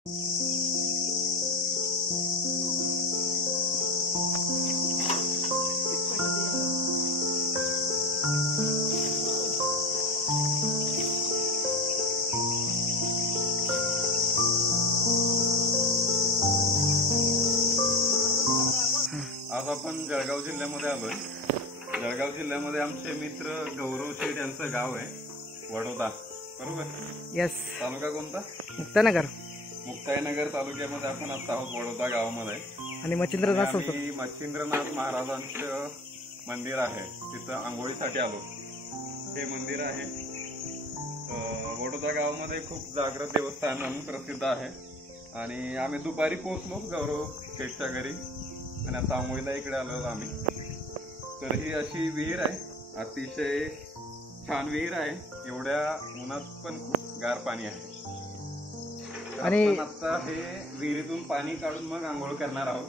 आज आपण जळगाव जिल्ह्यामध्ये आलोय। जळगाव जिल्ह्यामध्ये आमचे मित्र गौरव शेठ यांचं गाव आहे वडोदा, बरोबर? यस। तालुका कोणता? मुक्ताईनगर। मुक्ताईनगर तालुक्यामध्ये आपण आता आहोत, वडोदा गावामध्ये। आणि मच्छिंद्रनाथ महाराजांचं मंदिर आहे, तिथं आंघोळीसाठी आलो। हे मंदिर आहे वडोदा गावामध्ये खूप जागृत देवस्थान म्हणून प्रसिद्ध आहे। आणि आम्ही दुपारी पोहोचलो गौरव शेठच्या घरी आणि आता आंघोळीला इकडे आलो आम्ही। तर ही अशी विहीर आहे, अतिशय छान विहीर आहे। एवढ्या उन्हात पण खूप गार पाणी आहे आणि आता हे विहिरीतून पाणी काढून मग आंघोळ करणार आहोत।